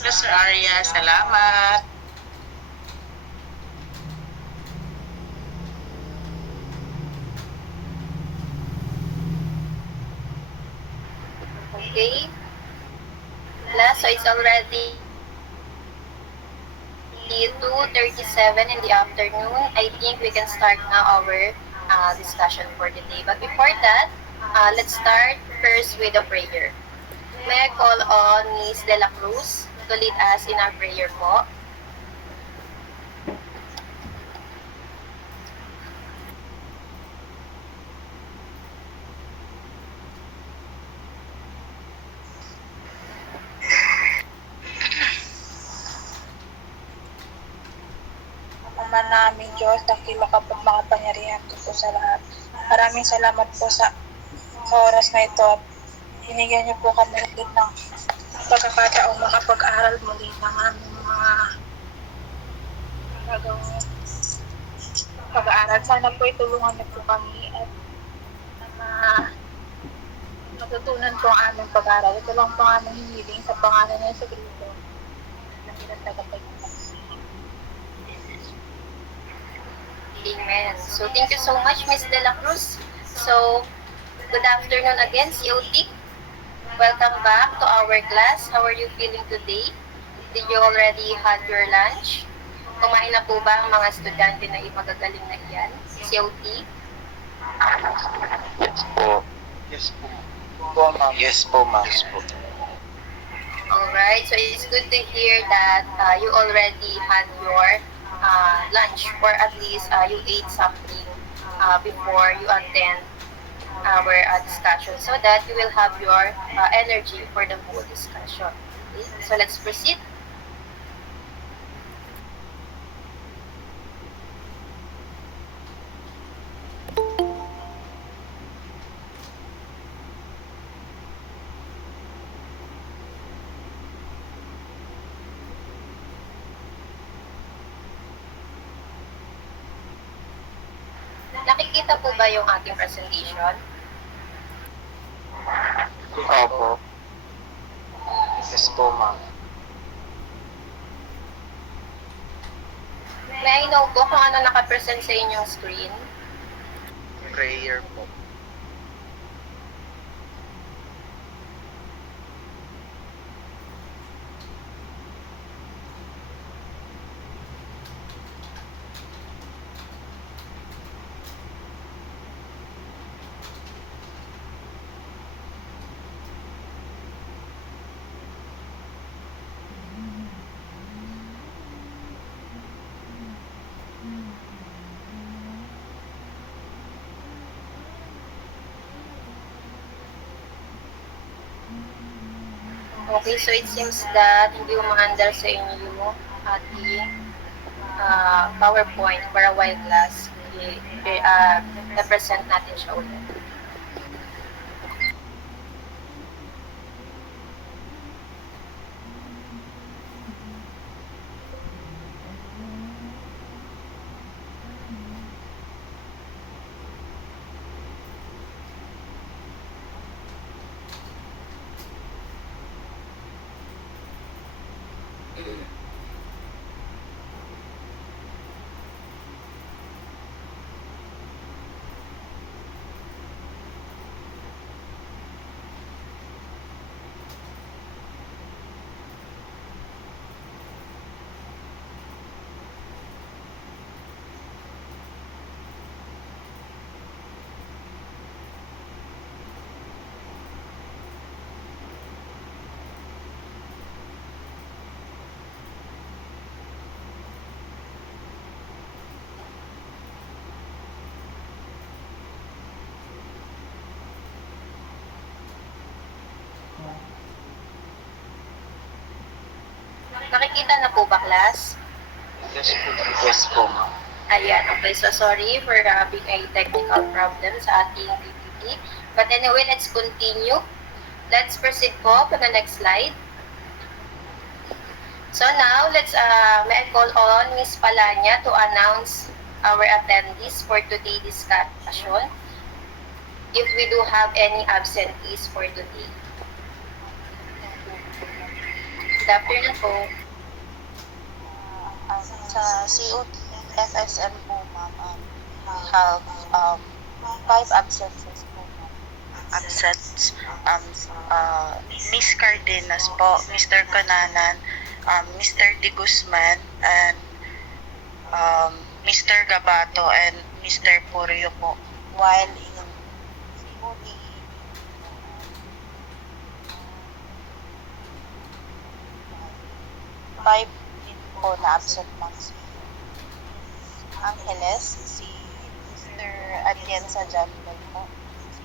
Mr. Arya, salamat. Okay. Last, so it's already 2:37 in the afternoon. I think we can start now our discussion for the day. But before that, let's start first with a prayer. May I call on Miss De La Cruz to lead us in our prayer po? Ama namin Diyos, dakila ka po't makapangyarihan po sa lahat. Maraming salamat po sa oras na ito at binigyan niyo po kami ulit ng pagkakataong makapag-aral muli ng aming mga gagawing pag-aaral. Sana po itulungan niyo po kami at matutunan po ang aming pag-aaral. Ito lang po ang aming hinihiling sa pangalan ng Jesucristo. Nakilang tagapagligtas. Amen. So, thank you so much, Miss De La Cruz. So, good afternoon again, COT. Welcome back to our class. How are you feeling today? Did you already had your lunch? Kumain na po ba ang mga estudyante na ipagagaling na iyan? COT? Yes po. Yes po. Yes po, ma'am. Yes po. Alright, so it's good to hear that you already had your lunch or at least you ate something before you attend our discussion so that you will have your energy for the whole discussion. Okay? So let's proceed. Nakikita po ba yung ating presentation? Opo. Yes po, ma'am. May I know po kung ano nakapresent sa inyong screen? Prayer po. Okay, so it seems that hindi umaandar sa inyo ating PowerPoint for a while class. Na-present natin siya ulit. Nakikita na po ba, class? Yes po. Yes po, ma'am. Ayan, okay. So, sorry for having a technical problem sa ating PPT. But anyway, let's continue. Let's proceed po to the next slide. So now, may I call on Ms. Palanya to announce our attendees for today's discussion if we do have any absentees for today. Good afternoon po. Sa COFSM po, ma'am, we have 5 absences po, ma'am. Absents, Miss Cardenas po, Mr. Cananan, Mr. De Guzman, and Mr. Gabato, and Mr. Purio po. While in COD, 5 din po na absent, ma'am. Si Angeles, si Mr. Atienza Jambal po, si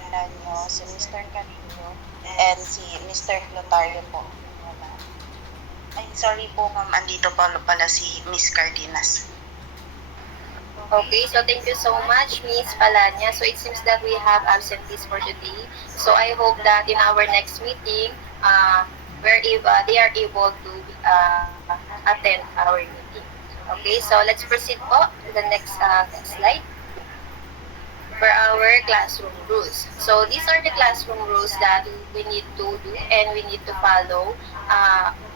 Milanio, si Mr. Carrillo, and si Mr. Lotario po. Wala. Ay, sorry po, ma'am. Andito pala si Miss Cardenas. Okay, so thank you so much, Miss Palanya. So it seems that we have absentees for today. So I hope that in our next meeting, they are able to attend our meeting. Okay, so let's proceed po to the next slide for our classroom rules. So these are the classroom rules that we need to do and we need to follow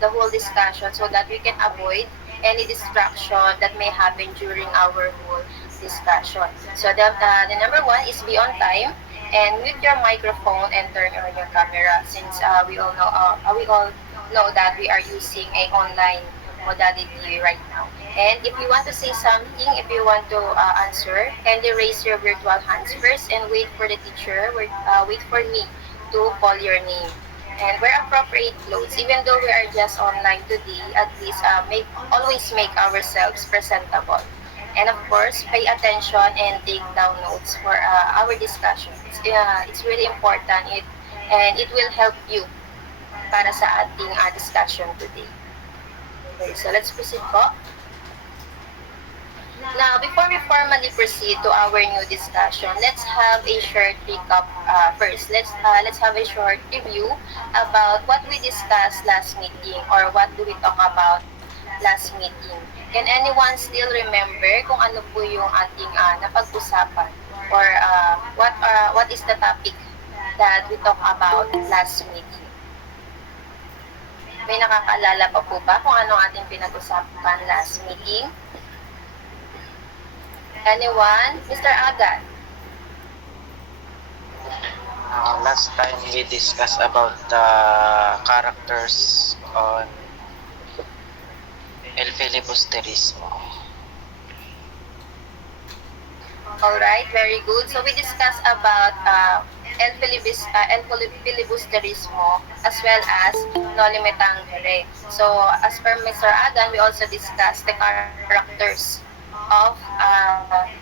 the whole discussion so that we can avoid any distraction that may happen during our whole discussion. So the number one is be on time and mute your microphone and turn on your camera, since we all know that we are using a online modality right now. And if you want to say something, if you want to answer, kindly raise your virtual hands first and wait for the teacher, wait for me to call your name. And wear appropriate clothes. Even though we are just online today, at least always make ourselves presentable. And of course, pay attention and take down notes for our discussion. It's really important, and it will help you para sa ating discussion today. Okay, so let's proceed po. Now, before we formally proceed to our new discussion, let's have a short recap first. Let's have a short review about what we discussed last meeting, or what do we talk about last meeting. Can anyone still remember kung ano po yung ating napag-usapan, or what is the topic that we talk about last meeting? May nakakaalala pa po ba kung ano ating pinag-usapan last meeting? Anyone? Mr. Agat? Last time we discussed about the characters on El Filibusterismo. Alright, very good. So we discussed about El Filibusterismo as well as Noli Me Tangere. So as per Mr. Agan, we also discussed the characters of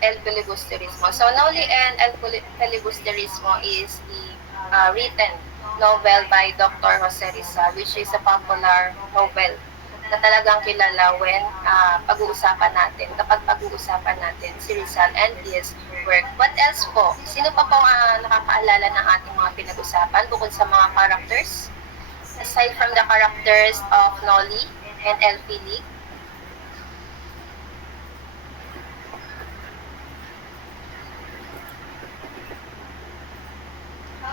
El Filibusterismo. So Noli and El Filibusterismo is the written novel by Dr. Jose Rizal, which is a popular novel na talagang kilala when kapag pag-uusapan natin si Rizal and his work. What else po? Sino pa pong nakakaalala ng ating mga pinag-usapan bukod sa mga characters? Aside from the characters of Noli and El Fili,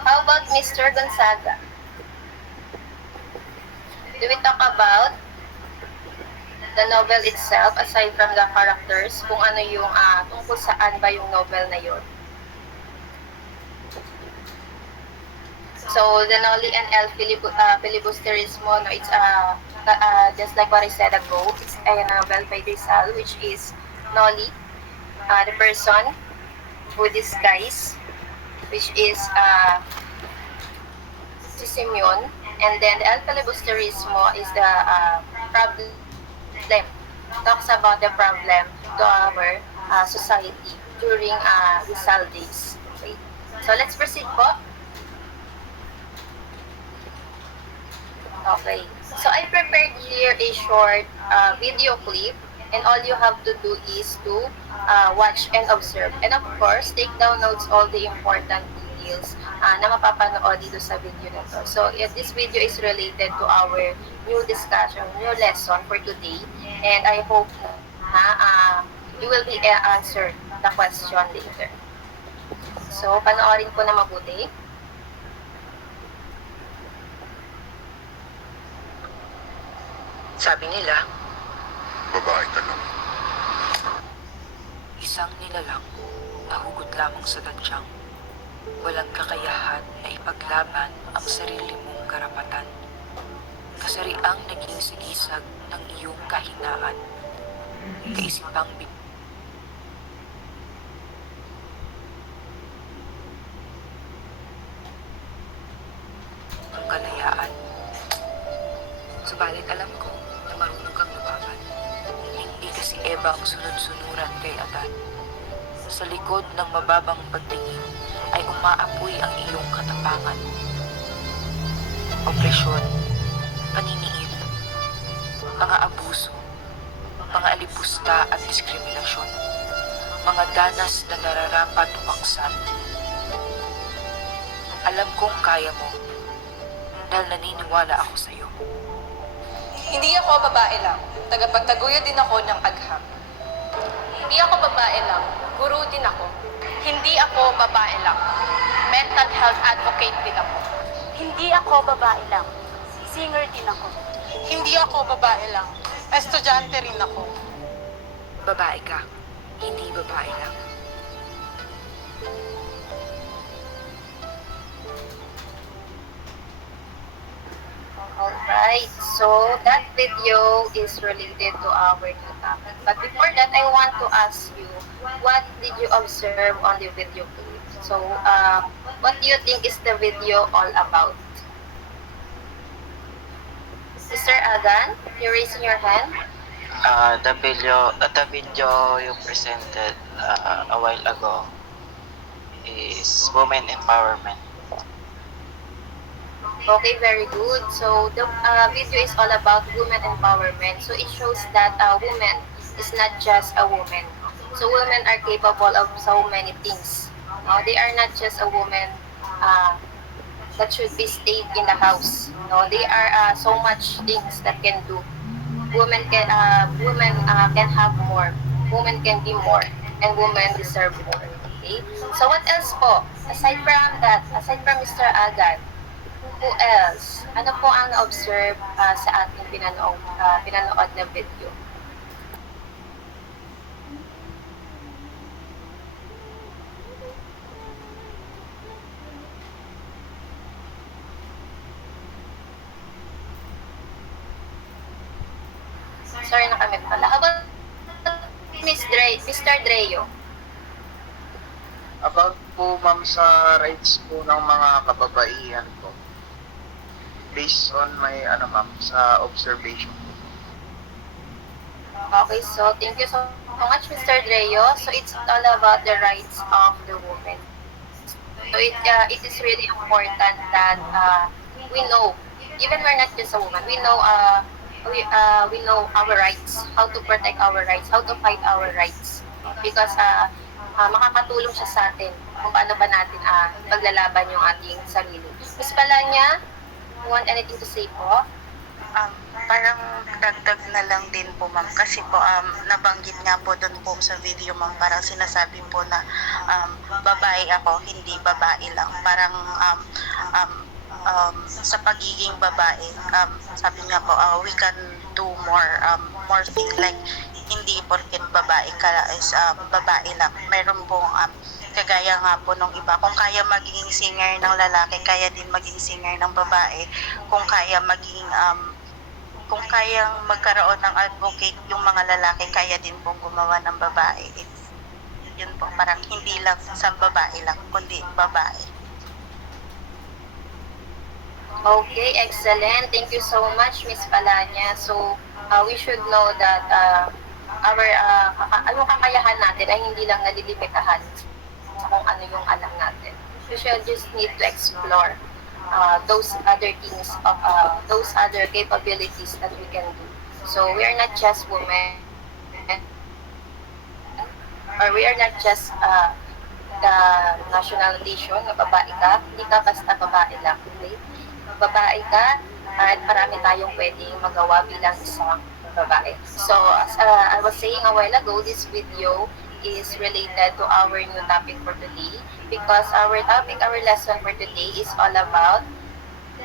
how about Mr. Gonzaga? Do we talk about the novel itself aside from the characters? Kung ano yung tungkol saan ba yung novel na yun? So the Noli and El Filibusterismo, no, it's just like what I said ago, it's a novel by Rizal, which is Noli, the person who disguised, which is si Simeon, and then the El Filibusterismo is the problem, talks about the problem to our society during Rizal days. Okay. So let's proceed po. Okay. So I prepared here a short video clip, and all you have to do is to watch and observe. And of course, take down notes all the important details na mapapanood dito sa video na to. So this video is related to our new discussion, new lesson for today. And I hope you will be answered the question later. So, panoorin po na mabuti. Sabi nila, Babae ka lang. Isang nilalang na hugot lamang sa tadyang. Walang kakayahan na ipaglaban ang sarili mong karapatan. Kasariang naging sigisag ng iyong kahinaan. Kaisipang ang kalayaan. Subalit alam ko na marunong kang lumaban. Hindi kasi Eva ang sunod-sunuran kay Adan. Sa likod ng mababang pagtingin ay umaapoy ang iyong katapangan. Opresyon, paniniid, mga abuso, mga alipusta at diskriminasyon, mga danas na nararapat umaksan. Alam kong kaya mo dahil naniniwala ako sa iyo. hindi ako babae lang. Tagapagtaguyod din ako ng agham. Hindi ako babae lang, guru din ako. Hindi ako babae lang, mental health advocate din ako. Hindi ako babae lang. Singer din ako. Hindi ako babae lang. Estudyante rin ako. Babae ka, hindi babae lang. Alright, so that video is related to our new topic. But before that, I want to ask you, what did you observe on the video clip? So, what do you think is the video all about? Sister Agan, you're raising your hand. The video you presented a while ago is women empowerment. Okay, very good. So the video is all about women empowerment. So it shows that a woman is not just a woman. So women are capable of so many things. No, they are not just a woman that should be stayed in the house. No, they are so much things that can do. Women can have more. Women can be more, and women deserve more. Okay. So what else po? Aside from that, aside from Mr. Agad, who else? Ano po ang na-observe sa ating pinanood na video? Sorry, nakamit pala. How about Mr. Dreyo? About po ma'am sa rights po ng mga kababaihan po. Based on my ma'am sa observation. Okay, so thank you so much, Mr. Dreyo. So it's all about the rights of the woman. So it is really important that we know, even we're not just a woman, we know our rights, how to protect our rights, how to fight our rights. Because makakatulong siya sa atin kung paano ba natin paglalaban yung ating sarili. Miss Palanya, you want anything to say po? Parang dagdag na lang din po ma'am kasi po nabanggit nga po doon po sa video ma'am, parang sinasabi po na babae ako, hindi babae lang. Parang sa pagiging babae, sabi nga po we can do more things, like hindi porket babae ka is babae lang. Mayroon pong kagaya nga po nung iba, kung kaya maging singer ng lalaki, kaya din maging singer ng babae. Kung kaya maging kung kayang magkaroon ng advocate yung mga lalaki, kaya din pong gumawa ng babae. Yun po, parang hindi lang sa babae lang, kundi babae. Okay, excellent. Thank you so much, Miss Palanya. So, we should know that yung kakayahan natin ay hindi lang nalilimitahan sa kung ano yung alam natin. We should just need to explore those other things, those other capabilities that we can do. So, we are not just women, or we are not just the nationalization na babae ka, hindi ka basta babae lang. Okay? Babae ka at marami tayong pwedeng magawa bilang isang babae. So, as I was saying a while ago, this video is related to our new topic for today because our lesson for today is all about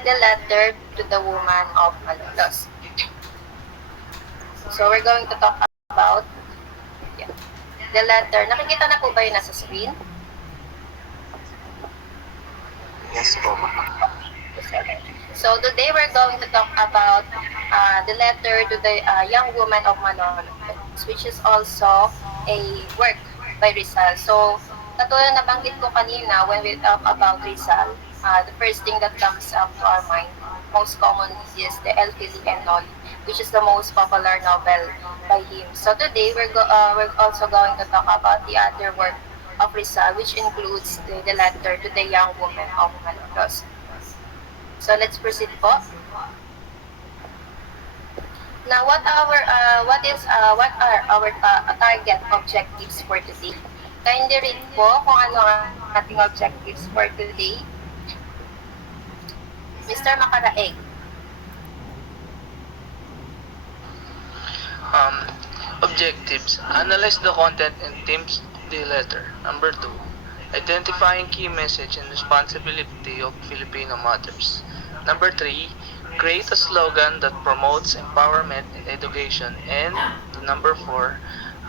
the letter to the woman of Malolos. So we're going to talk about the letter. Nakikita na po ba yun nasa screen? Yes po, ma'am. So today we're going to talk about the letter to the young woman of Malolos, which is also a work by Rizal. So katulad na banggit ko kanina, when we talk about Rizal, the first thing that comes up to our mind most commonly is the El Fili and Noli, which is the most popular novel by him. So today we're also going to talk about the other work of Rizal, which includes the letter to the young woman of Malolos. So let's proceed po. Now, what are our target objectives for today? Kindly read po kung ano ang ating objectives for today. Mr. Makaraeg. Objectives. Analyze the content and themes of the letter. Number 2. Identifying key message and responsibility of Filipino mothers. Number 3. Create a slogan that promotes empowerment and education. And number 4.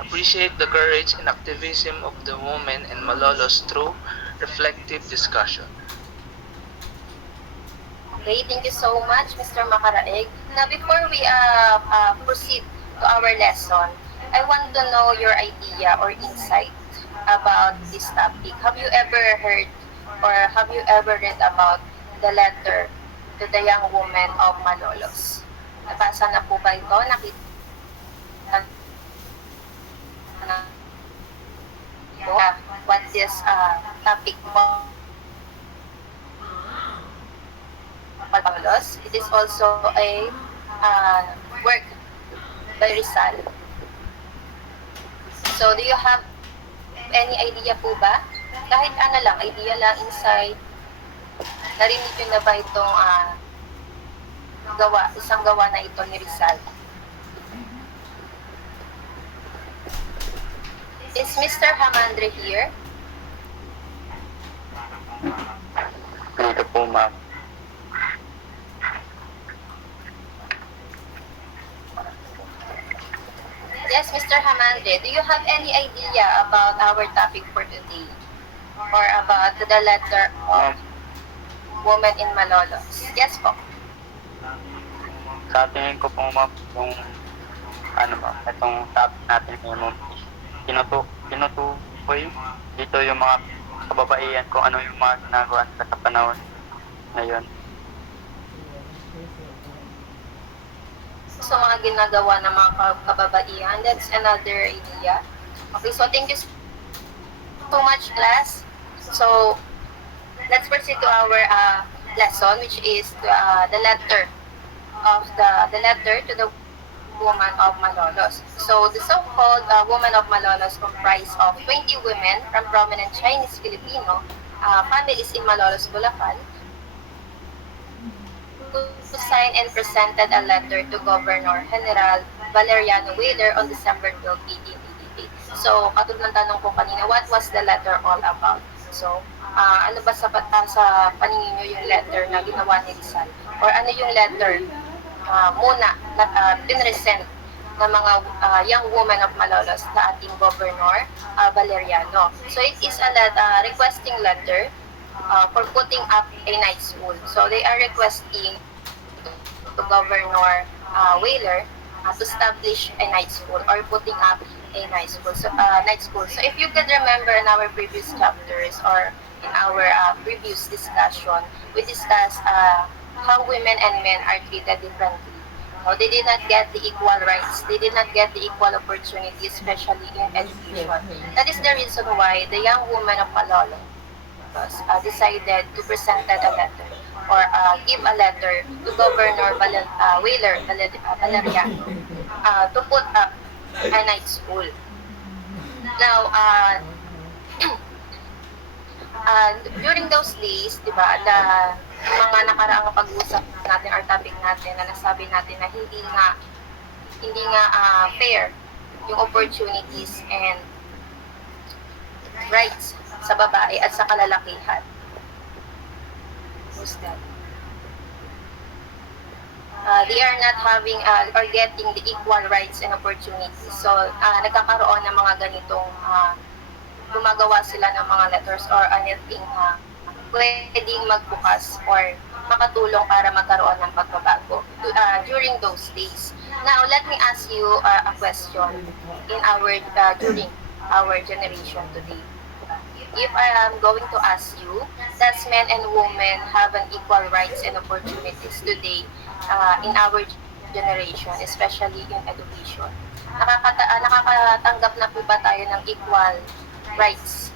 Appreciate the courage and activism of the women in Malolos through reflective discussion. Okay, thank you so much, Mr. Makaraeg. Now, before we proceed to our lesson, I want to know your idea or insight about this topic. Have you ever heard or have you ever read about the letter to the young woman of Malolos? Nabasa na po ba ito? Nakita na po what this topic po? Malolos. It is also a work by Rizal. So, do you have any idea po ba? Kahit ano lang, idea lang, insight. Narinig nyo na ba itong isang gawa na ito ni Rizal? Is Mr. Hamandre here? Dito po, ma'am. Yes, Mr. Hamandre, do you have any idea about our topic for today? Or about the letter of woman in Malolos? Yes po. Sa tingin ko po, ma'am, yung itong topic natin ngayon, tinutukoy dito yung mga kababaihan kung ano yung mga ginagawa sa panahon ngayon. So, mga ginagawa ng mga kababaihan, that's another idea. Okay, so thank you so much, class. So, let's proceed to our lesson, which is the letter to the woman of Malolos. So, the so-called woman of Malolos comprised of 20 women from prominent Chinese Filipino families in Malolos, Bulacan, who signed and presented a letter to Governor General Valeriano Weyler on December 12, 1888. So, katulad ng tanong ko kanina, what was the letter all about? So, ano ba sa paningin nyo yung letter na ginawa ni Rizal? Or ano yung letter muna na pinresent ng mga young women of Malolos na ating Governor Valeriano? So, it is a requesting letter for putting up a night school. So they are requesting to Governor Weyler to establish a night school or putting up a night school. So if you could remember in our previous chapters or in our previous discussion, we discussed how women and men are treated differently. So they did not get the equal rights. They did not get the equal opportunity, especially in education. That is the reason why the young woman of Malolos decided to present a letter or give a letter to Governor Weyler Valeriano to put up a night school. Now, during those days, di ba, mga nakaraang pag-usap natin or topic natin na nasabi natin na hindi nga fair yung opportunities and rights sa babae at sa kalalakihan. Who's that? they are not having or getting the equal rights and opportunities. So, nagkakaroon ng mga ganitong gumagawa sila ng mga letters or anything na pwedeng magbukas or makatulong para magkaroon ng pagbabago during those days. Now, let me ask you a question in during our generation today. If I am going to ask you, does men and women have an equal rights and opportunities today in our generation, especially in education? Nakakatanggap na po ba tayo ng equal rights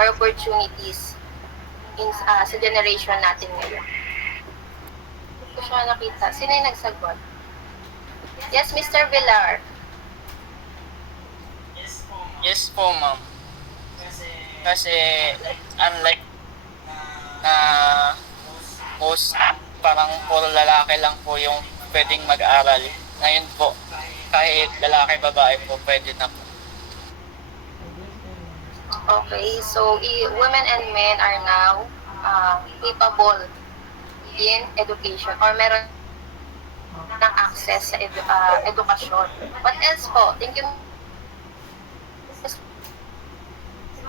or opportunities sa generation natin ngayon? Hindi ko siya nakita. Sino yung nagsagot? Yes, Mr. Villar. Yes po, ma'am. Kasi unlike na post, parang puro lalaki lang po yung pwedeng mag-aral. Ngayon po, kahit lalaki, babae po, pwede na po. Okay, so women and men are now capable in education or meron ng access sa edukasyon. What else po? Thank you.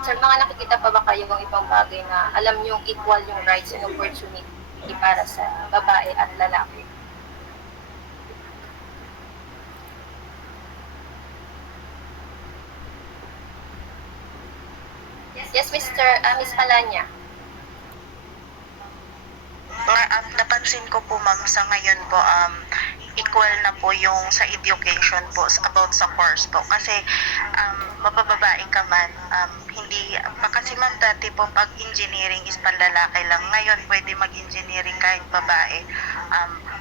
Sir, mga nakikita pa ba kayong ibang bagay na alam yung equal yung rights and opportunity para sa babae at lalaki? Yes, Miss Alanya. Napansin ko po ma'am sa ngayon po equal na po yung sa education po about sa course po kasi mapababae ka man hindi kasi ma'am dati po pag engineering is panlalaki lang, ngayon pwede mag-engineering kahit babae.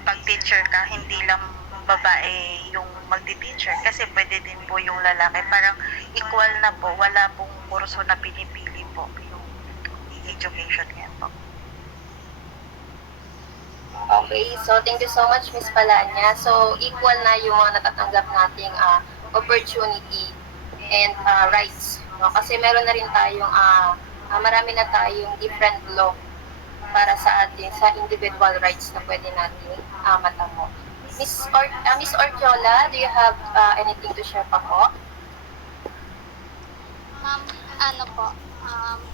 Pag teacher ka hindi lang babae yung magti-teacher kasi pwede din po yung lalaki, parang equal na po, wala pong kurso na pinipili po yung education yan po. Okay, so thank you so much, Miss Palanya. So, equal na yung mga natatanggap nating opportunity and rights. No? Kasi meron na rin tayong, marami na tayong different law para sa atin, sa individual rights na pwede natin matamo. Miss Orjola, do you have anything to share pa po? Ma'am,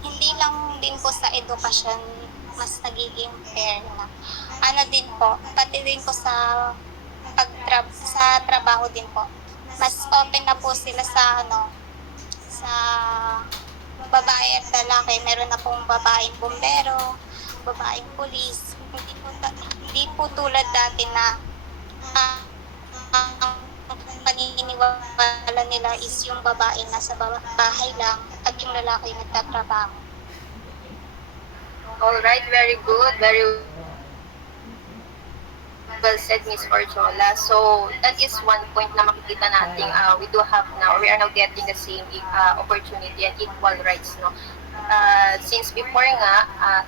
hindi lang din po sa edukasyon mas nagiging fair na. Din po, pati din po sa sa trabaho din po. Mas open na po sila sa sa babae at lalaki. Meron na pong babaeng bumbero, babaeng pulis. Hindi po tulad dati na ang paniniwala nila is yung babae nasa bahay lang at yung lalaki nagtatrabaho. Alright, very good. Very well said, Miss Orjola. So, that is one point na makikita natin we do have now. We are now getting the same opportunity and equal rights. No? Since before nga,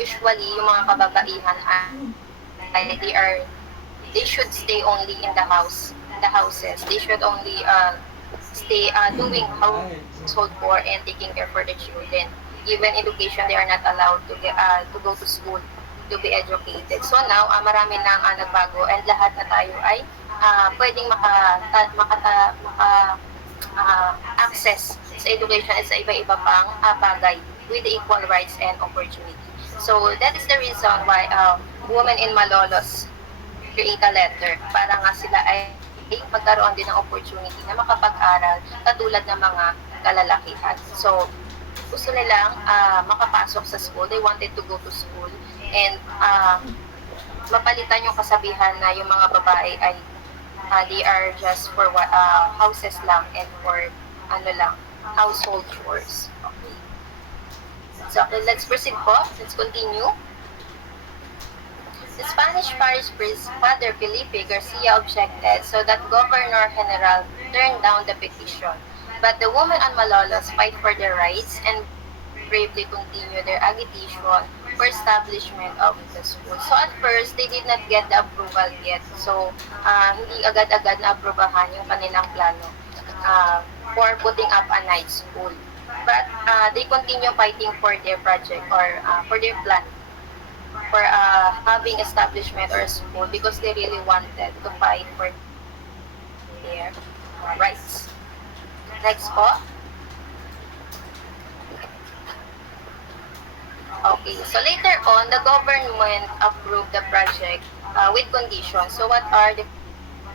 usually yung mga kababaihan they should stay only in the houses. They should only stay doing household chore and taking care for the children. Even education, they are not allowed to go to school to be educated. So now, marami nang nagbago and lahat na tayo ay pwedeng access sa education at sa iba-iba pang bagay with the equal rights and opportunity. So that is the reason why women in Malolos create a letter para nga sila ay magkaroon din ng opportunity na makapag-aral katulad ng mga kalalakihan. So gusto nilang makapasok sa school. They wanted to go to school and mapalitan yung kasabihan na yung mga babae ay they are just for houses lang and for household chores. Okay. So let's proceed po. Let's continue. The Spanish parish priest, Father Felipe Garcia, objected so that Governor General turned down the petition. But the women on Malolos fight for their rights and bravely continue their agitation for establishment of the school. So at first, they did not get the approval yet. So hindi agad-agad na aprobahan yung kanilang plano for putting up a night school. But they continue fighting for their project or for their plan having establishment or a school because they really wanted to fight for their rights. Next po. Okay, so later on, the government approved the project with conditions. So what are the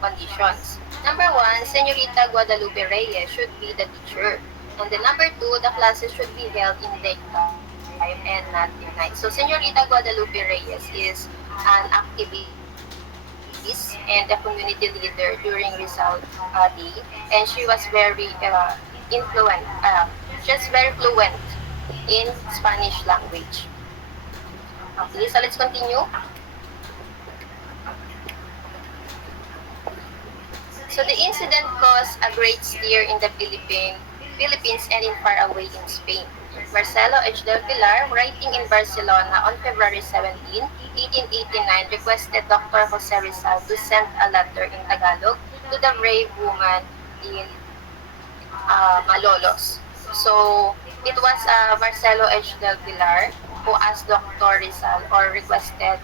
conditions? Number one, Señorita Guadalupe Reyes should be the teacher. And then number two, the classes should be held in daytime and not in night. So Señorita Guadalupe Reyes is an activist and a community leader during Rizal Day, and she was very very fluent in Spanish language. Okay, so let's continue. So the incident caused a great stir in the Philippines and in far away in Spain. Marcelo H. del Pilar, writing in Barcelona on February 17, 1889, requested Dr. Jose Rizal to send a letter in Tagalog to the brave woman in Malolos. So it was Marcelo H. del Pilar who asked Dr. Rizal or requested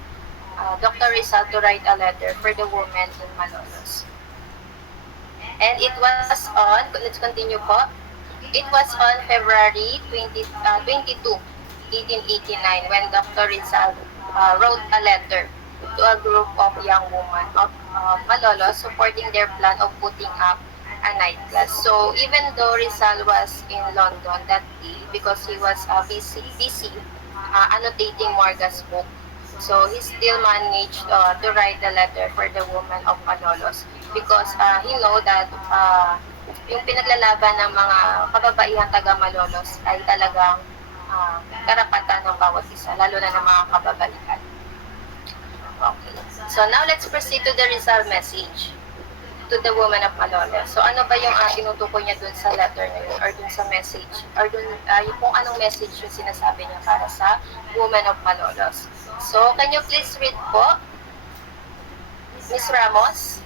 Dr. Rizal to write a letter for the woman in Malolos. And it was on, let's continue po. It was on February 22, 1889 when Dr. Rizal wrote a letter to a group of young women of Malolos supporting their plan of putting up a night class. So even though Rizal was in London that day because he was busy annotating Morga's book, so he still managed to write the letter for the woman of Malolos because he know that yung pinaglalaban ng mga kababaihan taga Malolos ay talagang karapatan ng bawat isa, lalo na ng mga kababaihan. Okay. So now let's proceed to the Rizal message to the woman of Malolos. So ano ba yung tinutukoy niya dun sa letter na yun or dun sa message or dun yung kung anong message yung sinasabi niya para sa woman of Malolos. So can you please read po, Miss Ramos?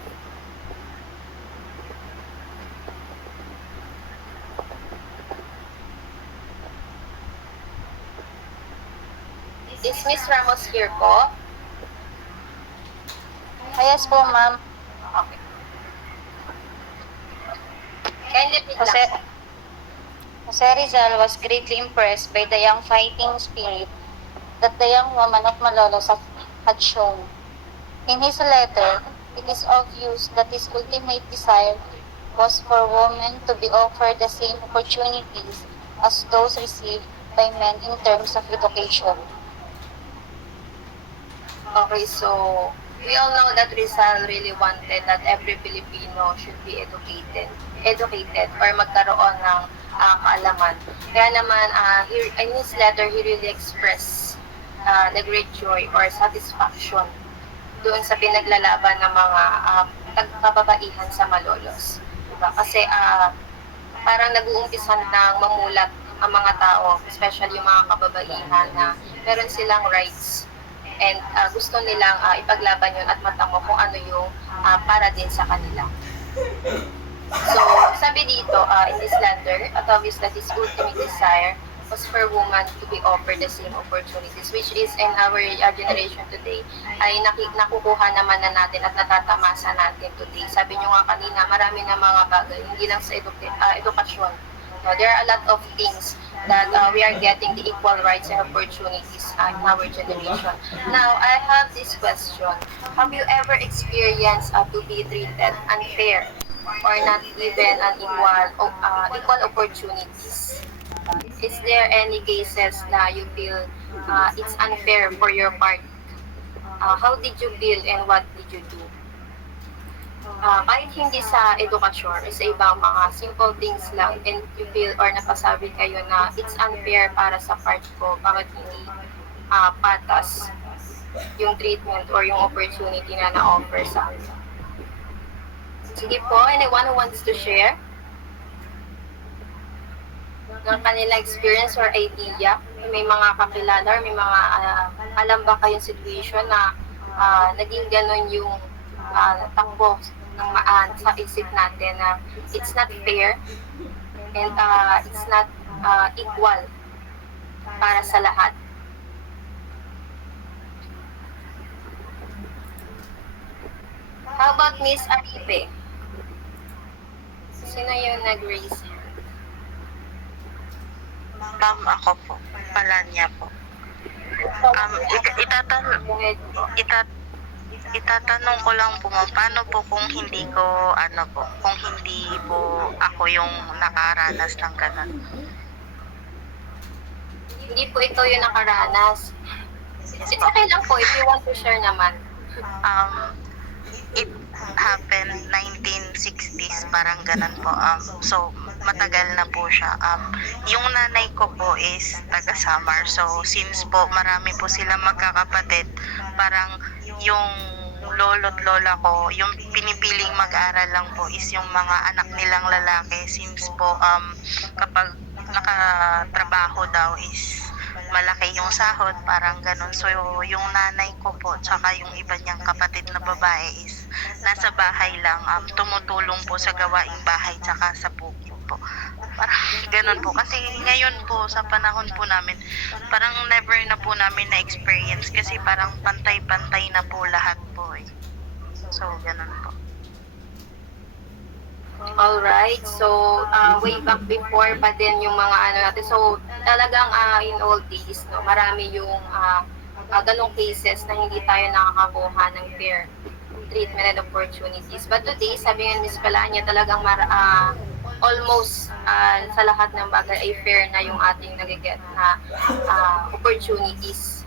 Is Miss Ramos here po? Yes po, ma'am. Okay. Kindly read lang. Jose Rizal was greatly impressed by the young fighting spirit that the young woman of Malolos had shown. In his letter, it is obvious that his ultimate desire was for women to be offered the same opportunities as those received by men in terms of education. Okay, so we all know that Rizal really wanted that every Filipino should be educated or magkaroon ng kaalaman. Kaya naman, in his letter, he really expressed the great joy or satisfaction doon sa pinaglalaban ng mga kababaihan sa Malolos. Diba? Kasi parang nag-uumpisa ng mamulat ang mga tao, especially yung mga kababaihan na meron silang rights and gusto nilang ipaglaban yun at matamo kung ano yung para din sa kanila. So, sabi dito, in this letter, at obvious that his ultimate desire was for women to be offered the same opportunities, which is in our generation today, ay nakukuha naman na natin at natatamasa natin today. Sabi nyo nga kanina, marami na mga bagay, hindi lang sa edukasyon. There are a lot of things that we are getting the equal rights and opportunities in our generation. Now, I have this question. Have you ever experienced to be treated unfair or not given an equal opportunities? Is there any cases na you feel it's unfair for your part? How did you feel and what did you do? Kahit hindi sa edukasyon, sa ibang mga simple things lang, and you feel or napasabi kayo na it's unfair para sa part ko, bakit hindi patas yung treatment or yung opportunity na na-offer sa akin. Sige po, anyone who wants to share ng kanilang experience or idea, may mga kakilala or may mga alam ba kayong situation na naging ganon yung takbo sa isip natin na it's not fair and it's not equal para sa lahat. How about Miss Aripe? Sino yung nag-raise? Ma'am, ako po. Palanya po. Itatanong ko lang po ma'am, paano po kung hindi ko, kung hindi po ako yung nakaranas ng ganun? Hindi po ikaw yung nakaranas. It's okay lang po if you want to share naman. It happened 1960s, parang ganun po. So, matagal na po siya. Yung nanay ko po is taga Samar. So, since po marami po sila magkakapatid, parang yung lolo't lola ko, yung pinipiling mag-aral lang po is yung mga anak nilang lalaki. Since po kapag nakatrabaho daw is malaki yung sahod, parang ganun. So, yung nanay ko po, tsaka yung iba niyang kapatid na babae is nasa bahay lang, tumutulong po sa gawaing bahay, tsaka sa bukid po. Parang ganun po. Kasi ngayon po, sa panahon po namin, parang never na po namin na-experience kasi parang pantay-pantay na po lahat po eh. So, ganun po. Alright, so way back before pa din yung mga ano natin. So talagang in old days, no, marami yung ganong cases na hindi tayo nakakakuha ng fair treatment and opportunities. But today, sabi nga ni Ms. Palanya, talagang almost sa lahat ng bagay ay fair na yung ating nagiget na opportunities.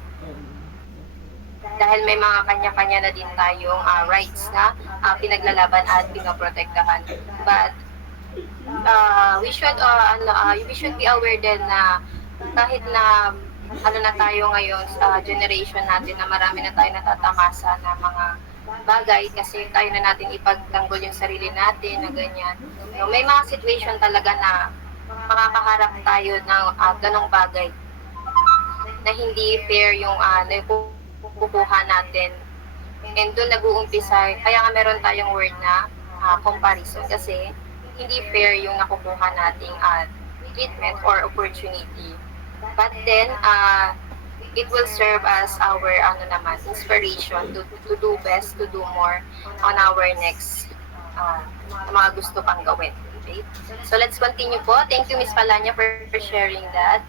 Dahil may mga kanya-kanya na din tayong rights na pinaglalaban at pinoprotektahan. But we should be aware din na kahit na na tayo ngayon sa generation natin na marami na tayo natatamasa na mga bagay kasi tayo na natin ipagtanggol yung sarili natin na ganyan. So, may mga situation talaga na makakaharap tayo ng ganong bagay na hindi fair yung kukuha natin. And doon nag-uumpisa, kaya nga meron tayong word na comparison kasi hindi fair yung nakukuha nating treatment or opportunity. But then, it will serve as our inspiration to do best, to do more on our next mga gusto pang gawin. Okay? So let's continue po. Thank you, Ms. Palanya, for sharing that.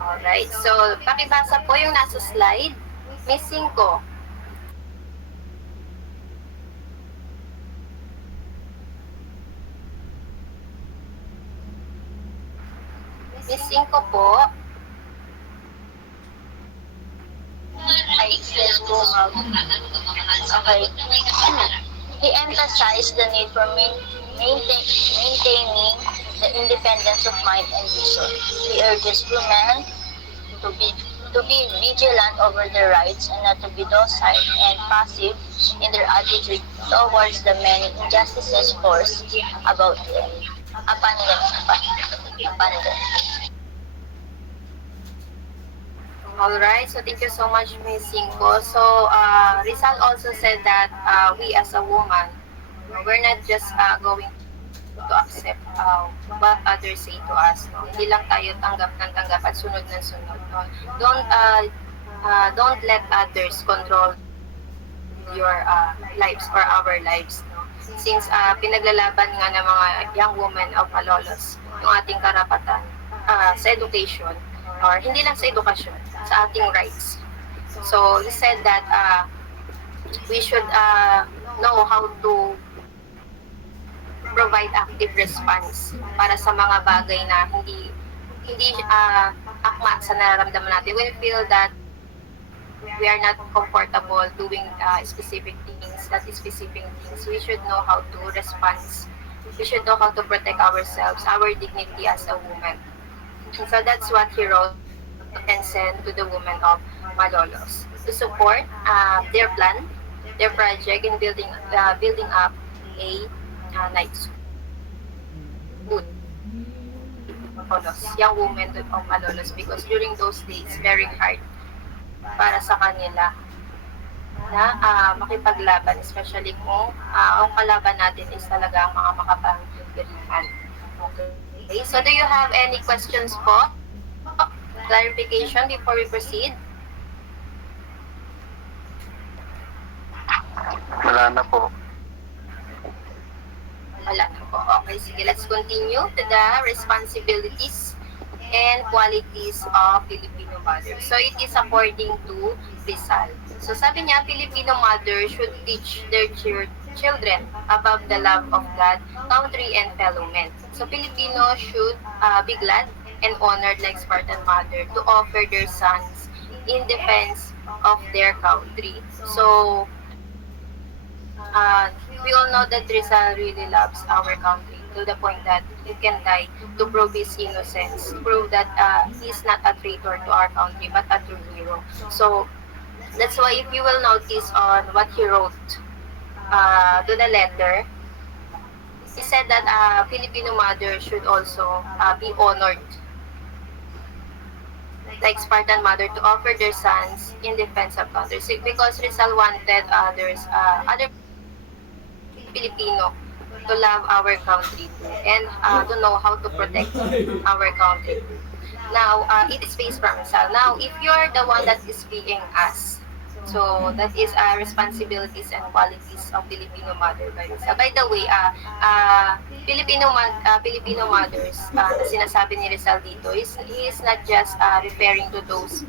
Alright, so pakibasa po yung nasa slide. Miss 5. Miss 5 po. Yes po, ma'am. Okay. He emphasized the need for maintaining the independence of mind and reason. He urges women to be vigilant over their rights and not to be docile and passive in their attitude towards the many injustices forced upon them. Alright, so thank you so much, Ms. 5. So, Rizal also said that we as a woman, we're not just going to accept what others say to us. No? Hindi lang tayo tanggap ng tanggap at sunod ng sunod. No? Don't let others control your lives or our lives. No? Since pinaglalaban nga ng mga young women of Malolos yung ating karapatan sa education, or hindi lang sa edukasyon, sa ating rights. So, he said that we should know how to provide active response para sa mga bagay na hindi akma sa nararamdaman natin. When we feel that we are not comfortable doing specific things, we should know how to respond. We should know how to protect ourselves, our dignity as a woman. So that's what he wrote and sent to the women of Malolos to support their plan, their project in building up a night school. Young women of Malolos, because during those days, very hard para sa kanila na makipaglaban, especially kung ang kalaban natin is talaga ang mga makapangyarihan. Okay, so do you have any questions po? Clarification before we proceed? na po. Wala na po. Okay, sige, let's continue to the responsibilities and qualities of Filipino mothers. So it is according to Rizal. So sabi niya, Filipino mothers should teach their children about the love of God, country, and fellow men. So Filipino should be glad and honored like Spartan mother to offer their sons in defense of their country. So we all know that Rizal really loves our country to the point that he can die to prove his innocence, to prove that he's not a traitor to our country but a true hero. So that's why if you will notice on what he wrote to the letter, he said that Filipino mothers should also be honored like Spartan mother to offer their sons in defense of country. So, because Rizal wanted other Filipino to love our country and to know how to protect our country. Now, it is based from Rizal. Now, if you are the one that is being asked, so that is responsibilities and qualities of Filipino mother by Rizal. By the way, Filipino mothers na sinasabi ni Rizal dito he is not just referring to those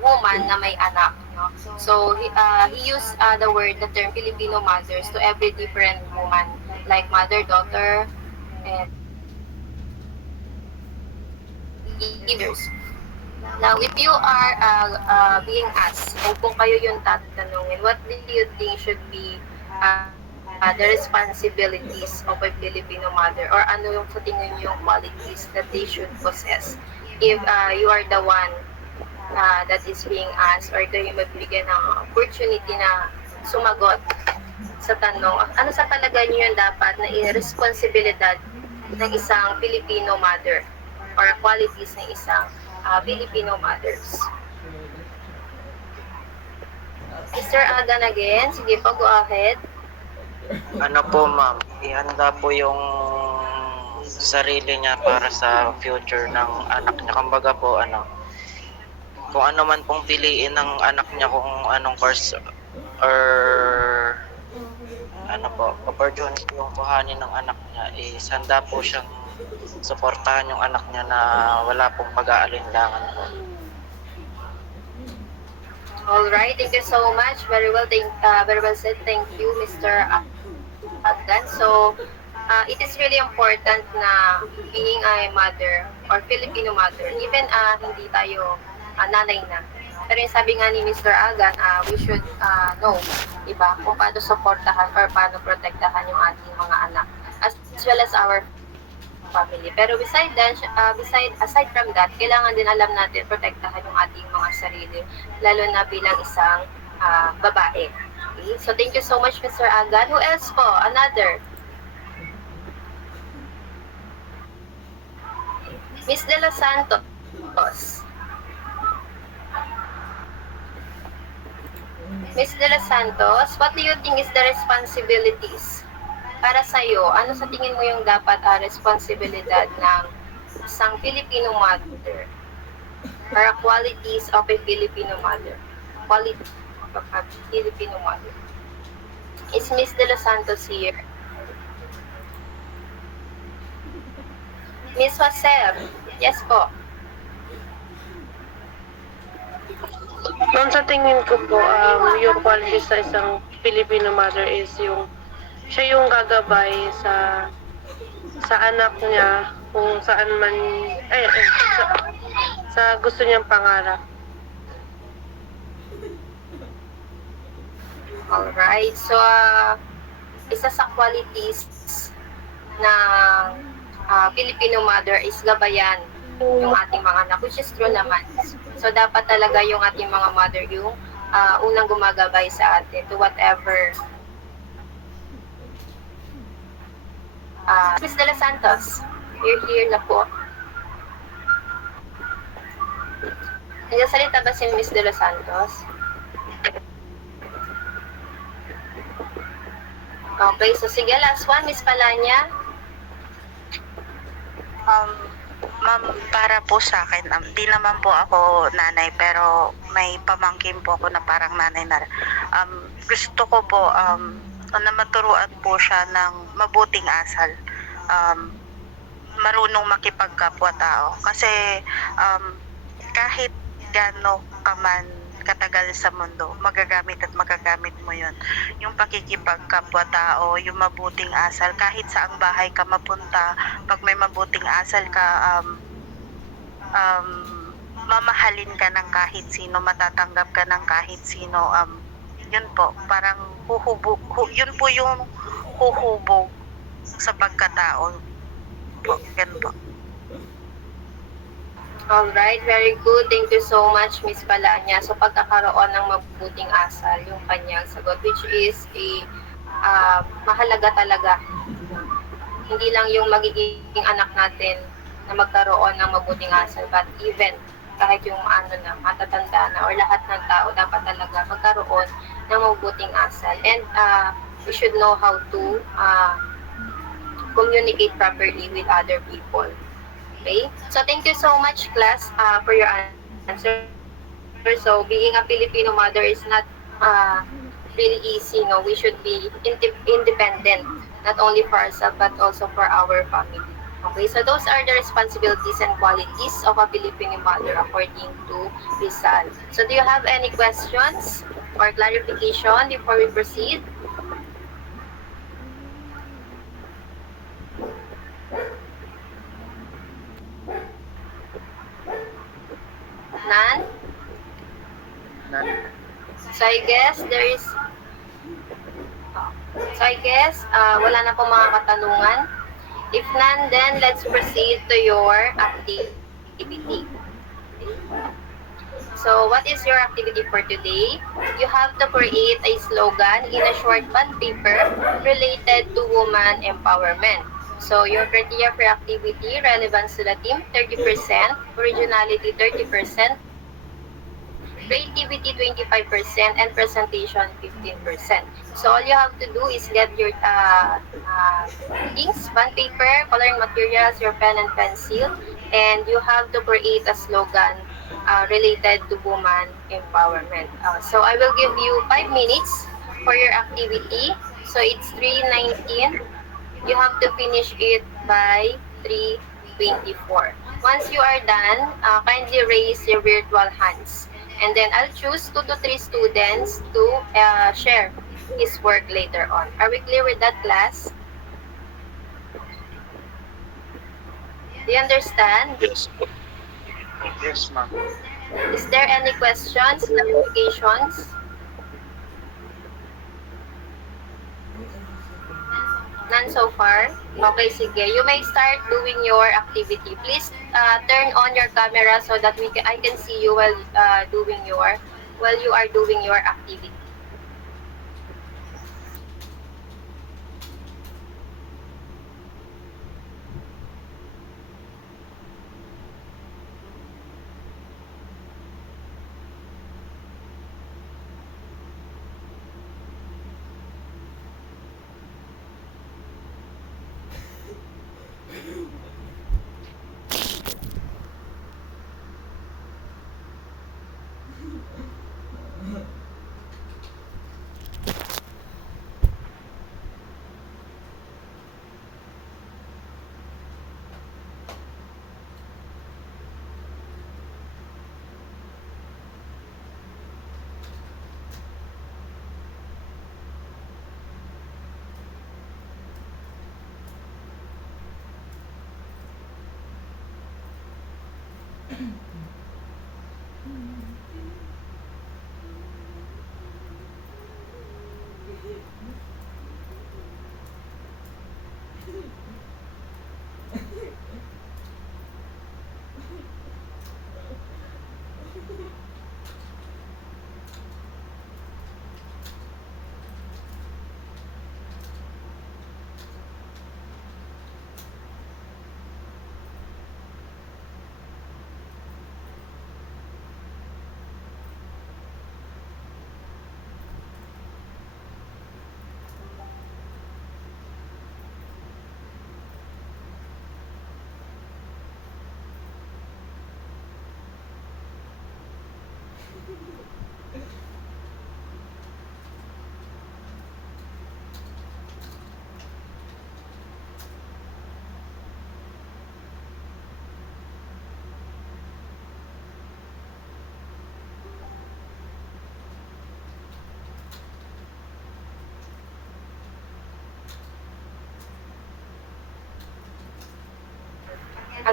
woman na may anak, no? So he used the term Filipino mothers to every different woman like mother, daughter, and leaders. Now, if you are being asked, and kung kayo yung tatanungin, what do you think should be the responsibilities of a Filipino mother, or ano yung sa tingin yung qualities that they should possess if you are the one that is being asked or kayo magbigyan ng opportunity na sumagot sa tanong, ano sa palagay niyo yung dapat na responsibilidad ng isang Filipino mother or qualities ng isang Filipino mothers? Mr. Agan again, sige po, go ahead. Ano po ma'am, ihanda po yung sarili niya para sa future ng anak niya. Kumbaga po kung ano man pong piliin ng anak niya, kung anong course or opportunity yung kuhanin ng anak niya, handa po siyang suportahan yung anak niya na wala pong pag-aalinlangan po. Alright, thank you so much. Very well said. Thank you, Mr. Adgan. So, it is really important na being a mother or Filipino mother, even hindi tayo nanay na. Pero yung sabi nga ni Mr. Agan, we should know, diba, kung paano supportahan or paano protektahan yung ating mga anak, as well as our family. Pero aside from that, kailangan din alam natin protektahan yung ating mga sarili, lalo na bilang isang babae. Okay? So thank you so much, Mr. Agan. Who else po? Another? Miss De Los Santos. Miss De Los Santos, what do you think is the responsibilities para sa iyo? Ano sa tingin mo yung dapat responsibilidad ng isang Filipino mother or qualities of a Filipino mother? Quality of a Filipino mother. Is Miss De Los Santos here? Miss Jose, yes po. Ma'am, sa tingin ko po, yung qualities sa isang Filipino mother is siya yung gagabay sa anak niya kung saan man, sa gusto niyang pangarap. Alright, so isa sa qualities ng Filipino mother is gabayan yung ating mga anak, which is true naman. So dapat talaga yung ating mga mother yung unang gumagabay sa atin to whatever. Miss De Los Santos, you're here na po. Nagsasalita ba si Miss De Los Santos? Okay, so sige, last one, Miss Palanya. Ma'am, para po sa akin, di naman po ako nanay, pero may pamangkin po ako na parang nanay na. Gusto ko po, na maturuan po siya ng mabuting asal. Marunong makipagkapwa-tao. Kasi kahit gaano ka man katagal sa mundo, magagamit at magagamit mo yun. Yung pakikipagkapwa-tao, yung mabuting asal, kahit saang bahay ka mapunta, pag may mabuting asal ka, mamahalin ka ng kahit sino, matatanggap ka ng kahit sino. Yun po, parang yun po yung huhubog sa pagkatao po. Yan po. Alright, very good. Thank you so much, Miss Palanya. So, pagkakaroon ng mabuting asal, yung kanyang sagot, which is mahalaga talaga. Hindi lang yung magiging anak natin na magkaroon ng mabuting asal, but even kahit yung matatanda na or lahat ng tao, dapat talaga magkaroon ng mabuting asal. And we should know how to communicate properly with other people. Okay? So, thank you so much, class, for your answer. So, being a Filipino mother is not really easy. No? We should be independent, not only for ourselves, but also for our family. Okay? So, those are the responsibilities and qualities of a Filipino mother according to Rizal. So, do you have any questions or clarification before we proceed? None? So I guess wala na po mga katanungan. If none, then let's proceed to your activity. So what is your activity for today? You have to create a slogan in a short bond paper related to woman empowerment. So your criteria for activity, relevance to the team, 30%, originality, 30%, creativity, 25%, and presentation, 15%. So all you have to do is get your things, bond paper, coloring materials, your pen and pencil, and you have to create a slogan related to woman empowerment. So I will give you 5 minutes for your activity. So it's 3:19. You have to finish it by 3:24. Once you are done, kindly raise your virtual hands. And then I'll choose 2 to 3 students to share his work later on. Are we clear with that, class? Do you understand? Yes. Yes, ma'am. Is there any questions, clarifications? None so far? Okay, sige. You may start doing your activity. Please turn on your camera so that I can see you while you are doing your activity.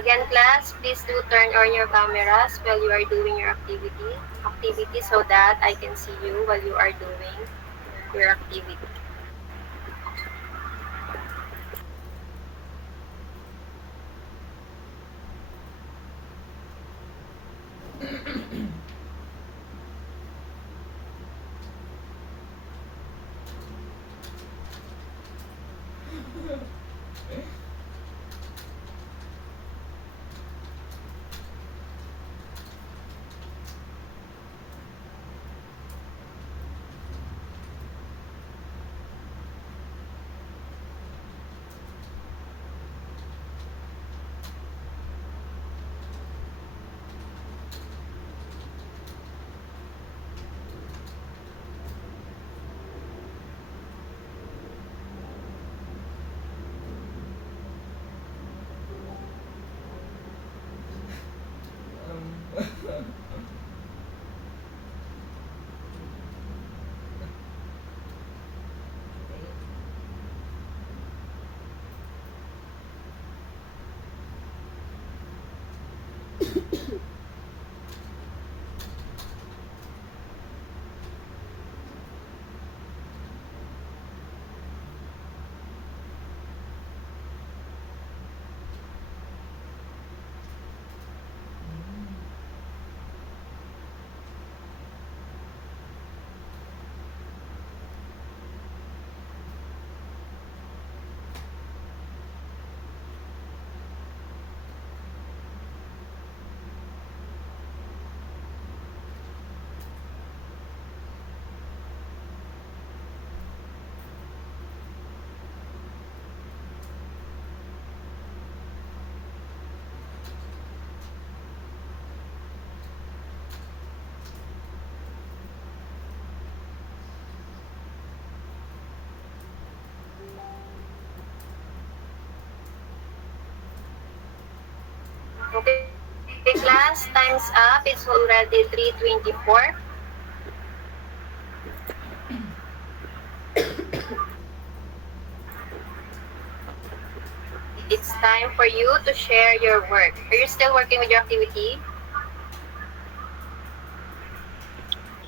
Again, class, please do turn on your cameras while you are doing your activity so that I can see you while you are doing your activity. Okay, class, time's up. It's already 3:24. It's time for you to share your work. Are you still working with your activity?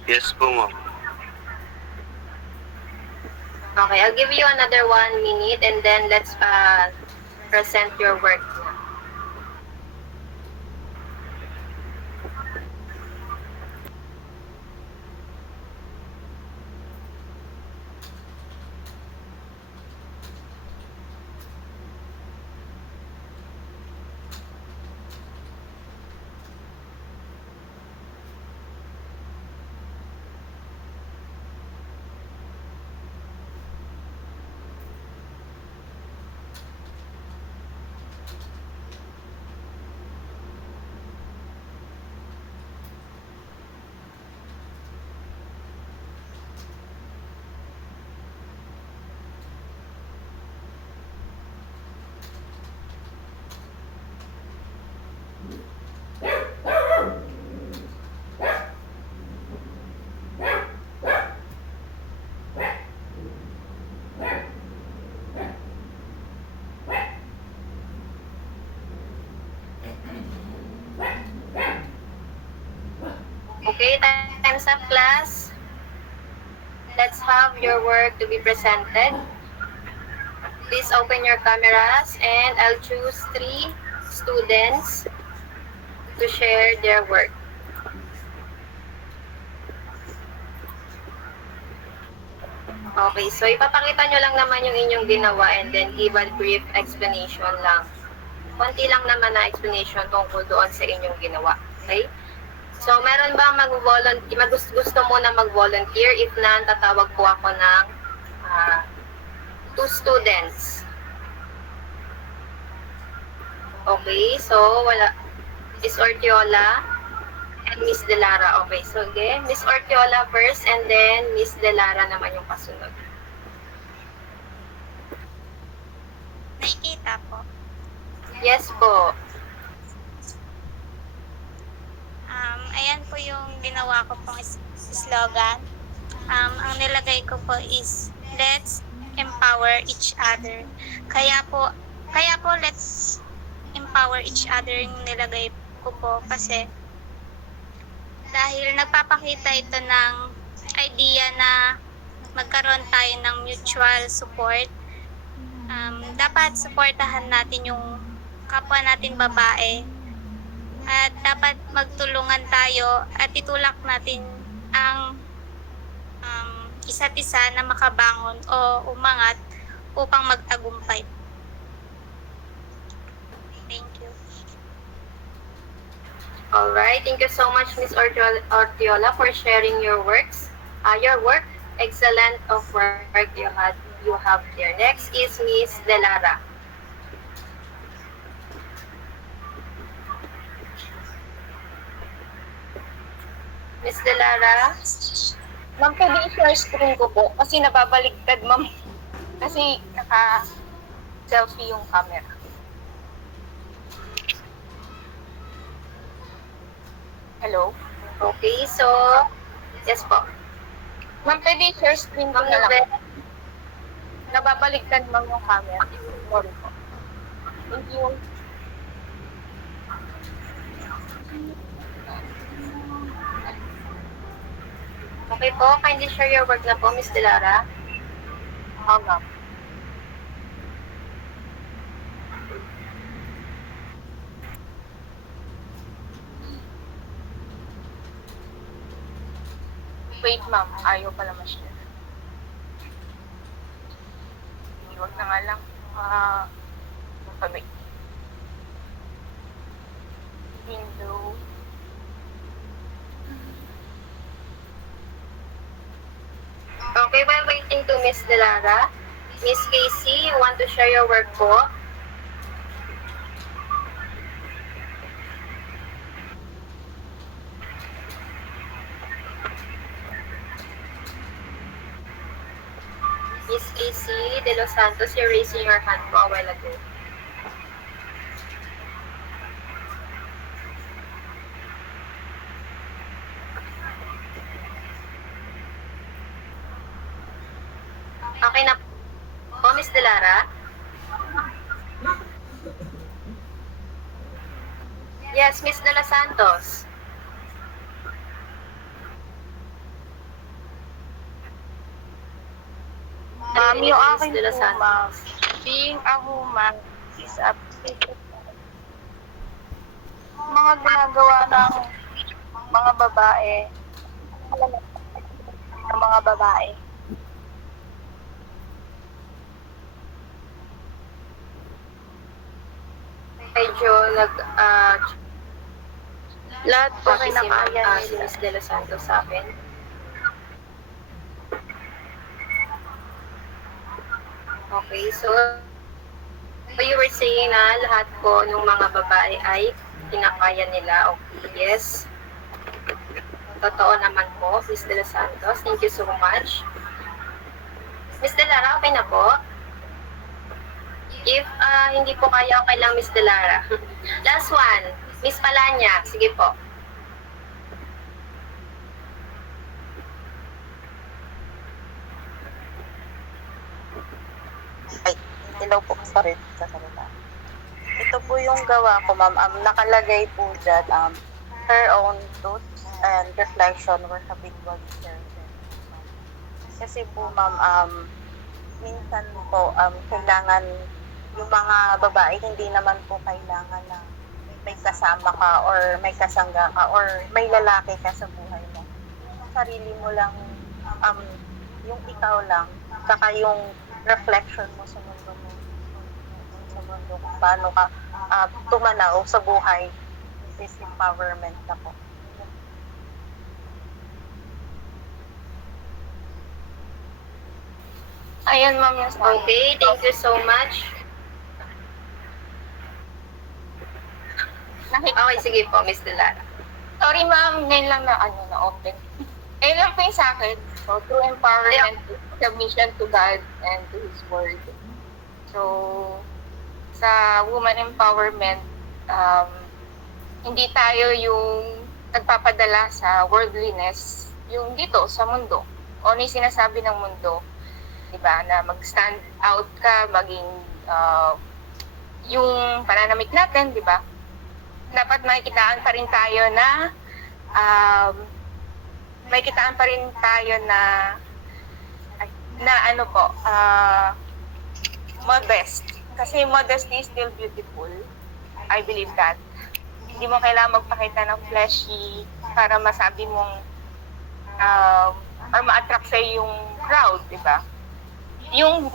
Yes po, ma'am. Okay, I'll give you another 1 minute and then let's present your work. Okay, time's up, class. Let's have your work to be presented. Please open your cameras and I'll choose 3 students to share their work. Okay, so ipapakita nyo lang naman yung inyong ginawa and then give a brief explanation lang. Konti lang naman na explanation tungkol doon sa inyong ginawa. Okay? So, meron ba gusto mo na mag-volunteer? If none, tatawag po ako ng 2 students. Okay, so wala. Miss Ortiola and Miss Delara. Okay, so again, Miss Ortiola first and then Miss Delara naman yung kasunod. Nakikita po. Yes po. Ayan po yung ginawa ko pong slogan. Ang nilagay ko po is, let's empower each other. Kaya po let's empower empower each other yung nilagay ko po kasi dahil nagpapakita ito ng idea na magkaroon tayo ng mutual support. Dapat supportahan natin yung kapwa natin babae at dapat magtulungan tayo at itulak natin ang isa't isa na makabangon o umangat upang magtagumpay. Thank you. Alright, thank you so much, Miss Ortiola, for sharing your works. Your work, excellent of work you have there. Next is Miss Delara. Miss Delara? Ma'am, pwede i-share screen ko po kasi nababaligtad, ma'am. Kasi naka-selfie yung camera. Hello? Okay, so, yes po. Ma'am, pwede i-share screen ko na lang. Nababaligtad, ma'am, yung camera. Sorry po. Thank you. Okay po, kindly share your work na po, Miss Delara. Ma'am. Wait, ma'am. Ayaw pala ma-share. Huwag na nga lang. Pabay. Window. Okay, while waiting to Miss Delara, Miss Casey, you want to share your work po? Miss Casey De Los Santos, you're raising your hand po a while ago. Okay na po, Miss Delara? Yes, Miss De Los Santos. Ma'am, yung Miss akin De Los po, ma'am, Santos. being a woman is appreciated. Mga ginagawa ng mga babae, ng mga babae. Medyo lahat po okay, kinakaya si nila. Miss De Los Santos sa akin. Okay, so you were saying na lahat po ng mga babae ay kinakaya nila. Okay, yes. Totoo naman po, Miss De Los Santos. Thank you so much. Miss Delara, okay na po? If hindi po kaya, okay lang, Miss Delara. Last one, Miss Palanya. Sige po. Hello po, sorry sa salita. Ito po yung gawa ko, ma'am. Nakalagay po dyan, her own thoughts and reflection were habitually shared. Kasi po, ma'am, minsan po, kailangan yung mga babae, hindi naman po kailangan na may kasama ka or may kasangga ka or may lalaki ka sa buhay mo. Yung sarili mo lang, yung ikaw lang, saka yung reflection mo sa mundo mo, kung paano ka tumanaw sa buhay, is empowerment na po. Ayan, ma'am, yung Okay, thank you so much. Okay, sige po, Miss Delara. Sorry, ma'am, ngayon lang na open. Ayun lang po yung sa akin. So, true empowerment, submission to God and to His Word. So, sa woman empowerment, hindi tayo yung nagpapadala sa worldliness, yung dito, sa mundo. O ano yung sinasabi ng mundo, diba, na mag-stand out ka, maging yung pananamit natin, di ba? Dapat makikitaan pa rin tayo na modest. Kasi modesty is still beautiful. I believe that. Hindi mo kailangan magpakita ng fleshy para masabi mong or ma-attract sa'yo yung crowd, di ba? Yung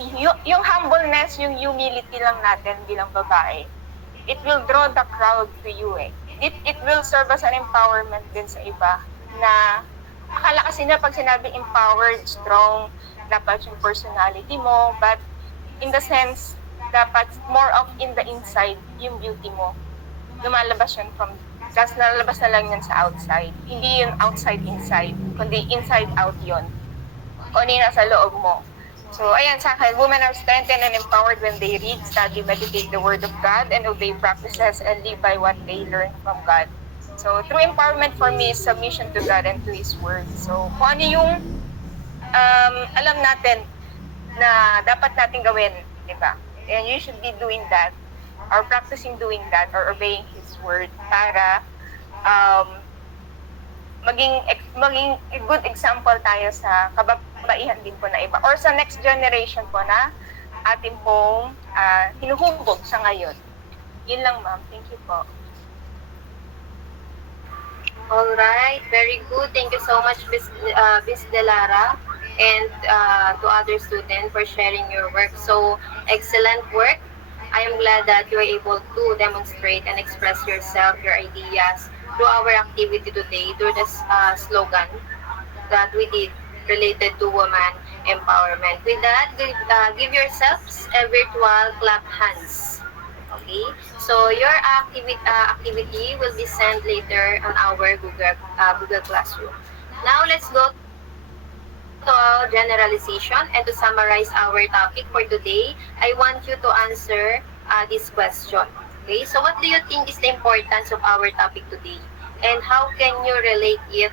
humbleness, yung humility lang natin bilang babae, it will draw the crowd to you eh. It will serve as an empowerment din sa iba na akala kasi na pag sinabing empowered, strong, dapat yung personality mo, but in the sense, dapat more of in the inside, yung beauty mo. Lumalabas yun just nalalabas na lang yun sa outside. Hindi yun outside, inside, kundi inside out yun. Kung ano yung nasa loob mo. So, ayan sa akin, women are strengthened and empowered when they read, study, meditate the Word of God, and obey practices and live by what they learn from God. So, true empowerment for me is submission to God and to His Word. So, kung ano yung alam natin na dapat natin gawin, di ba? And you should be doing that, or practicing doing that, or obeying His Word para maging a good example tayo sa kababaihan din po na iba or sa next generation po na atin pong hinuhubog sa ngayon. Yun lang, ma'am. Thank you po. Alright, very good. Thank you so much, Miss Delara, and to other students for sharing your work. So, excellent work. I am glad that you are able to demonstrate and express yourself, your ideas, through our activity today, through the slogan that we did related to woman empowerment. With that, give yourselves a virtual clap hands. Okay? So your activity will be sent later on our Google Classroom. Now let's go to our generalization, and to summarize our topic for today, I want you to answer this question. Okay, so what do you think is the importance of our topic today? And how can you relate it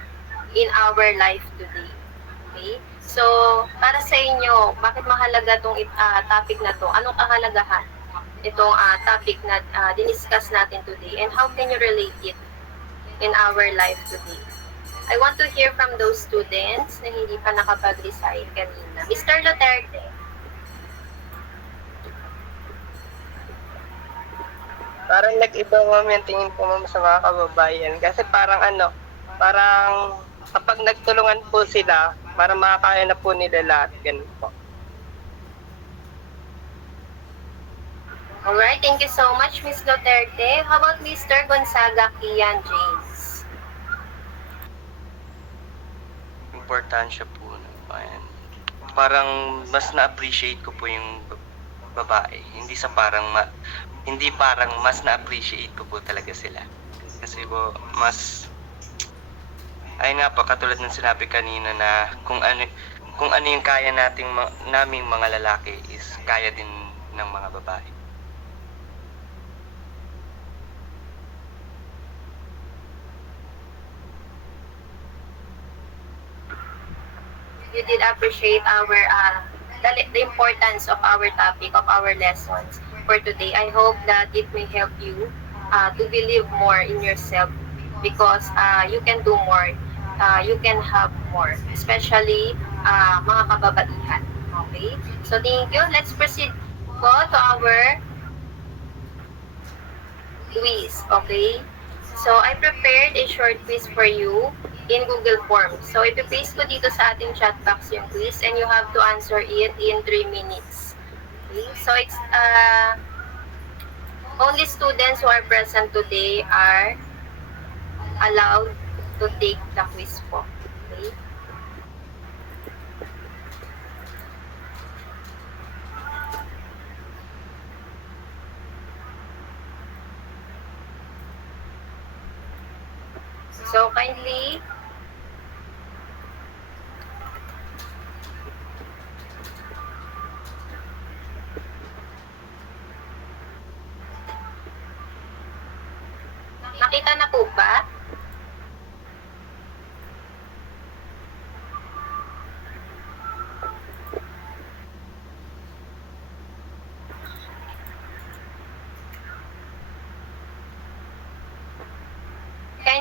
in our life today? Okay, so para sa inyo, bakit mahalaga itong topic na to? Anong kahalagahan itong topic na diniscuss natin today? And how can you relate it in our life today? I want to hear from those students na hindi pa nakapag-resign kanina. Mr. Duterte. Parang nag-iba ma'am yung tingin ko ma'am sa mga kababayan. Kasi parang kapag nagtulungan po sila, parang makakaya na po nila lahat. Ganun po. Alright, thank you so much, Ms. Duterte. How about Mr. Gonzaga Kian James? Importansya po. Parang mas na-appreciate ko po yung babae. Hindi parang mas na-appreciate ko po talaga sila. Kasi po, ayun nga po, katulad ng sinabi kanina na kung ano yung kaya naming mga lalaki is kaya din ng mga babae. You did appreciate the importance of our topic, of our lessons for today. I hope that it will help you to believe more in yourself, because you can do more, you can have more, especially mga kababaihan. Okay? So thank you. Let's proceed po to our quiz. Okay? So I prepared a short quiz for you in Google Forms. So, ipipaste ko dito sa ating chat box yung quiz, and you have to answer it in 3 minutes. Okay? So, it's only students who are present today are allowed to take the quiz po. Okay? So, kindly nakita na po ba?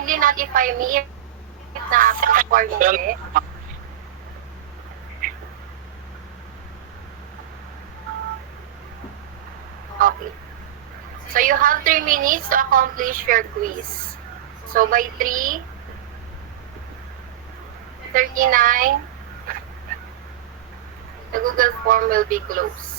kindly notify me if na-accept or hindi. Okay. So you have 3 minutes to accomplish your quiz. So by 3:39, the Google form will be closed.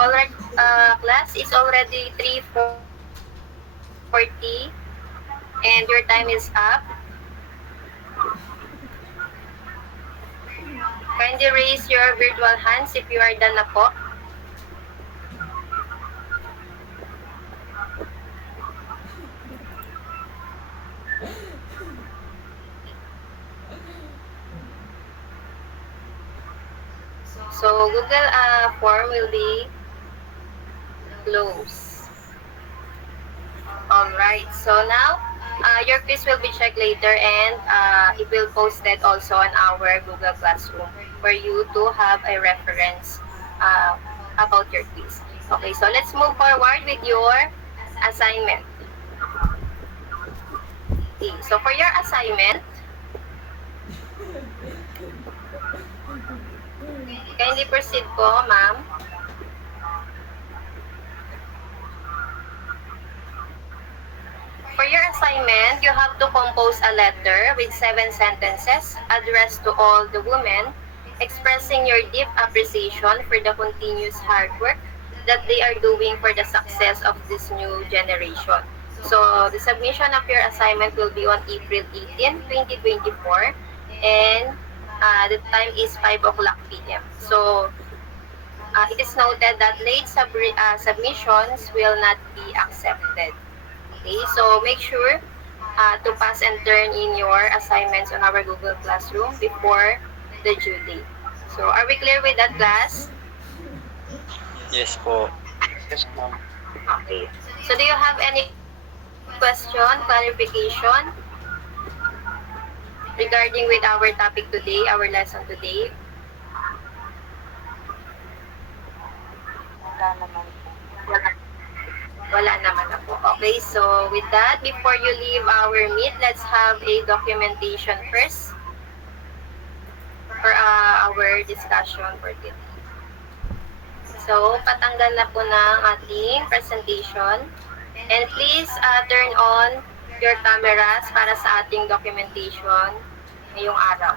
Alright, class is already 3:40 and your time is up. Kindly raise your virtual hands if you are done na po. So Google form will be closed. Alright, so now your quiz will be checked later and it will posted also on our Google Classroom for you to have a reference about your quiz. Okay, so let's move forward with your assignment. Okay, so for your assignment, kindly proceed po, ma'am. For your assignment, you have to compose a letter with 7 sentences addressed to all the women, expressing your deep appreciation for the continuous hard work that they are doing for the success of this new generation. So, the submission of your assignment will be on April 18, 2024, and the time is 5 o'clock p.m. So, it is noted that late submissions will not be accepted. Okay, so make sure to pass and turn in your assignments on our Google Classroom before the due date. So, are we clear with that, class? Yes po. Yes, ma'am. Okay. So, do you have any question, clarification regarding with our topic today, our lesson today? Wala naman po. Wala naman na po. Okay, so with that, before you leave our meet, let's have a documentation first for our discussion for today. So, patanggal na po ng ating presentation. And please turn on your cameras para sa ating documentation. ngayong araw.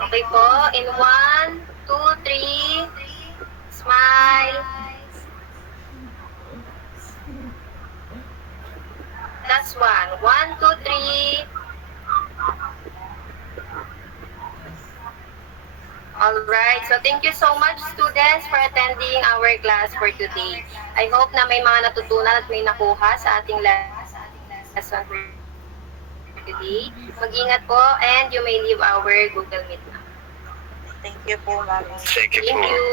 Okay po, in 1, 2, 3, smile. Last one, 1, 2, 3. Alright, so thank you so much students for attending our class for today. I hope na may mga natutunan at may nakuha sa ating lesson for today. Mag-ingat po and you may leave our Google Meet now. Thank you po, ma'am. Thank you Thank po. you.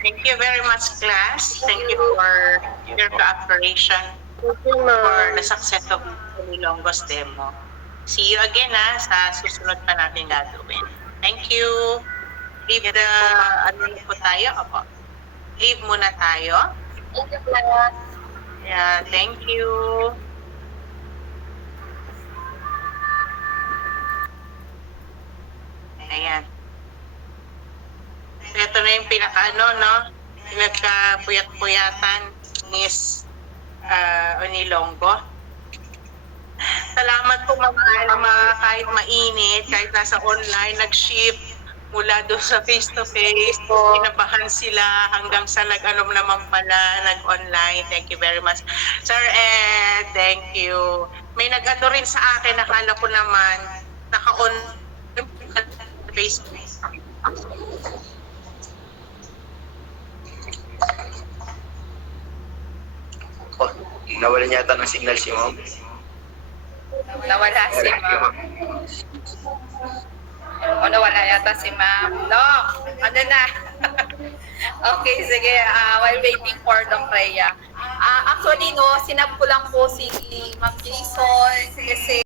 Thank you very much, class. Thank you for your cooperation Thank you, for ma'am. the success of Ilonggos demo. See you again sa susunod pa natin gagawin. Thank you. Leave the, ano na po tayo? Opo. Leave muna tayo. Thank you, class. Yeah, thank you. Ayan. Ito na yung pinaka-ano, no? Nagkapuyat-puyatan ni Onilonggo. Salamat po mga kahit mainit, kahit nasa online, nag-shift mula doon sa face-to-face. Kinabahan sila hanggang sa nag-anom naman pala, nag-online. Thank you very much. Sir Ed, thank you. May nag-ano rin sa akin, nakala ko naman, naka-on Facebook. Nawalan yata ng signal si Mom. Nawala si ma'am. O nawala yata si ma'am. No, ano na? Okay, sige. While waiting for Dong Rhea. Actually, no, sinab ko lang po si Ma'am Jason kasi